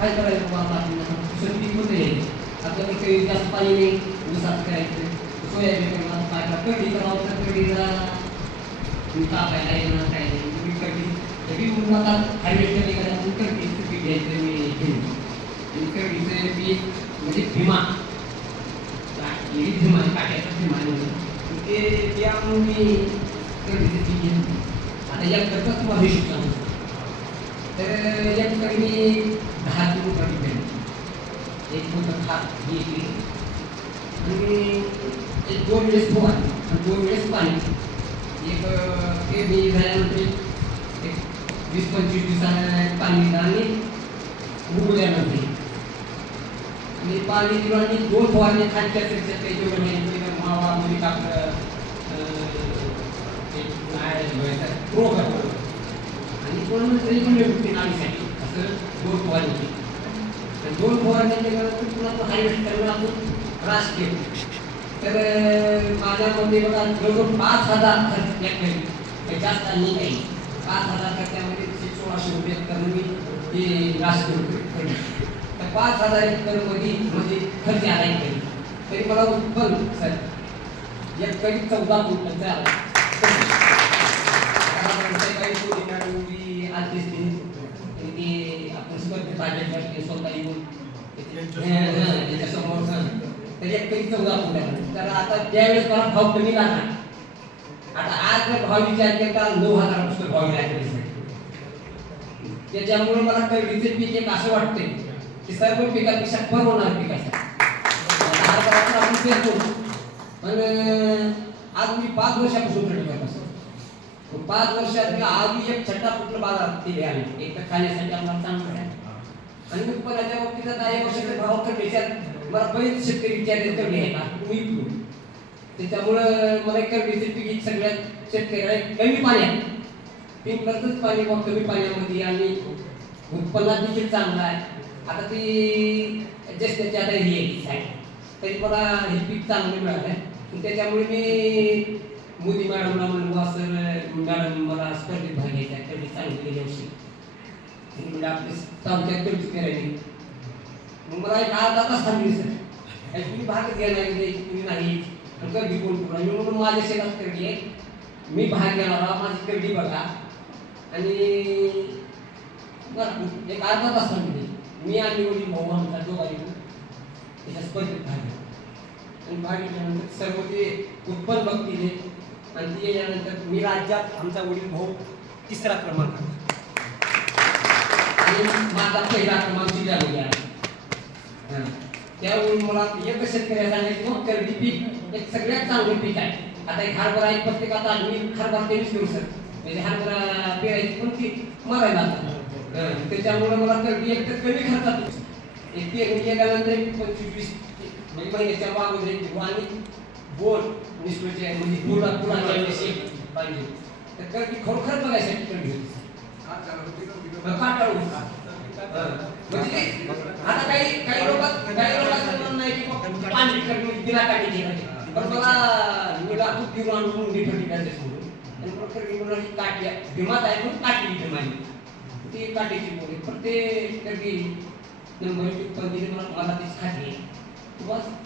काय करायचं बाबा आपल्याला संधी होते आपल्याकडे काही जास्त पाहिजे नाही. ऊसात करायचं सोयाबीन करणार काय करा कढी करावं तर कढीला तापायला येणार काय तुम्ही कढी तरी मग आता कमी निघाल्या मग कढीचं पीक घ्यायचं मी घेईन आणि कढीचं पीक म्हणजे भीमा. भीमा काट्याचं भीमा म्हणून ते त्यामुळे मी कढीचं पीक घेईन आता या करता तुम्हाला हिशोब सांगतो. तर या ठिकाणी दहा किलो कढी एक मोठं खात ही एक आणि म्हणजे एक दोन वेळेस फुगा आणि दोन वेळेस पाणी. एक अं, ते बी झाल्यानंतर एक वीस पंचवीस दिवसाला पाणी दिलं आणि उगवल्यानंतर आणि पाणी दिलं आणि दोन फवारणी खालच्या त्याच्यात काही जेवढं नाही मावा मध्ये आपलं करतो आणि कोण तरी पण व्यवस्थित नाणीसाठी असं दोन फवारणी दोन फवारणी केल्यानंतर पुन्हा तो हायवेस्ट करून आपण रास केलो. तर अं, माझ्या मते बघा जवळजवळ पाच हजार खर्च या जास्त नाही काही पाच हजार खर्चामध्ये सोळाशे रुपये करून मी ते राष्ट्रीय रुपये तर पाच हजार एकरमध्ये म्हणजे खर्च आला तरी मला उत्पन्न सर. एक कधी चौदा क्विंटलचा आला काही पोरी मॅडम उभी आज दिसते तरी ते आपण स्पर्धेत आलेले ते स्वतः येऊन त्याच्यासमोर तरी एक तरी तर आता त्यावेळेस मला भाव कमी लागला आता आज जर भाव विचार केला नऊ हजार पुस्तक भाव लागले त्याच्यामुळे मला कैरीचे पीक एक असं वाटते की सर्व पिकापेक्षा फर होणार पीक असं आपण पेरतो पण आज मी पाच वर्षापासून ट्रेड करत असतो. पाच वर्षात मी आधी एक छट्टा कुठलं बाजार दिले आले एक तर खाण्यासाठी आम्हाला चांगलं आहे. आणि उत्पन्नाच्या बाबतीत दहा वर्षाचे भाव तर त्याच्यात मला बरेच शेतकरी विचारले कमी आहे का तुम्ही त्याच्यामुळं मला कर्मीचे पीक सगळ्यात शेतकऱ्याला कमी पाण्यात पीक करतच पाणी मग कमी पाण्यामध्ये आणि उत्पन्नात देखील चांगलं आहे. आता ती जस्ट त्याची आता ही आहे तरी मला हे पीक चांगलं मिळालं आहे त्याच्यामुळे मी मोदी मॅडमला म्हणलो असं मॅडम मला स्पर्धेत भाग घ्यायचा आहे चांगली गेली वर्षी म्हणजे आपली तालुक्यात कमी करायची मग मला एक अर्धा तास सर. आणि तुम्ही भाग घ्यायला नाही तुम्ही नाही. कधी कोण कोण मी म्हणून माझ्या शेतात करडी आहे. मी भाग घेणार माझी कधी बघा. आणि बरं एक अर्धा तास थांबली. मी आणि वडील भाऊ आमचा दोघांनी त्याच्या स्पर्धेत भाग घेतला. आणि भाग घेतल्यानंतर सर्व ते उत्पन्न बघतील आणि ते याच्यानंतर मी राज्यात आमचा वडील भाऊ तिसरा क्रमांक. आणि माझा पहिला क्रमांक त्यावरून मला एक शेतकऱ्या सांगितलं मग करडी पीक एक सगळ्यात चांगलं पीक आहे. आता एक हरभरा एक प्रत्येकाचा मी हरभरा तेवीस करू सर म्हणजे हरभरा पेरायची पण ती मरायला त्याच्यामुळे मला करडी एक तर कमी खर्चात एक पेरणी केल्यानंतर एक पंचवीस वीस म्हणजे महिन्याच्या मागून एक आणि बोल निष्ठूचे म्हणजे पुरा पुराच्या वेळेस पाहिजे. तर करडी खरोखर बघायसाठी करडी. होती म्हणजे आता काही काही लोक पाणी पण मला मी लाखो किलो आणून मी ठेवली आणि मग खरं ही काठी आहे. भीमात आहे पण काठी ती काठीची बोली. पण ते कधी नंबर पण मला मला तीच खाती बस.